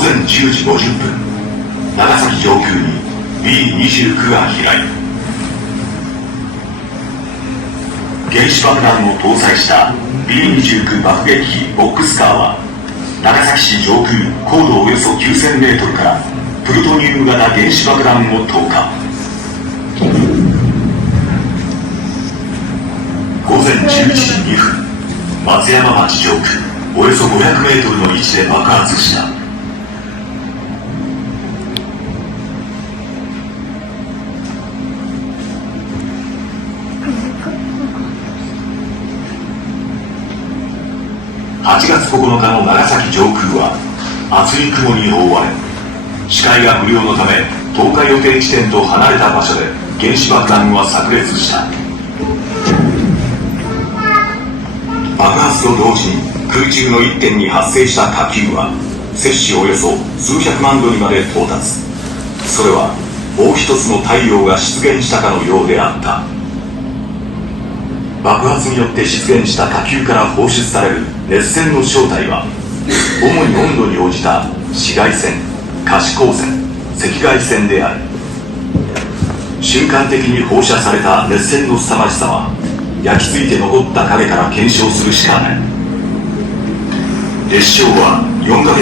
午前10時50分、長崎上空に B29 が飛来。原子爆弾を搭載した B29 爆撃機ボックスカーは、長崎市上空高度およそ9000メートルからプルトニウム型原子爆弾を投下。午前11時2分、松山町上空およそ500メートルの位置で爆発した。8月9日の長崎上空は厚い雲に覆われ、視界が不良のため投下予定地点と離れた場所で原子爆弾は炸裂した。爆発と同時に空中の一点に発生した火球は摂氏およそ数百万度にまで到達。それはもう一つの太陽が出現したかのようであった。爆発によって出現した火球から放出される熱線の正体は、主に温度に応じた紫外線、可視光線、赤外線である。瞬間的に放射された熱線の凄まじさは、焼き付いて残った影から検証するしかない。熱傷は4ヶ月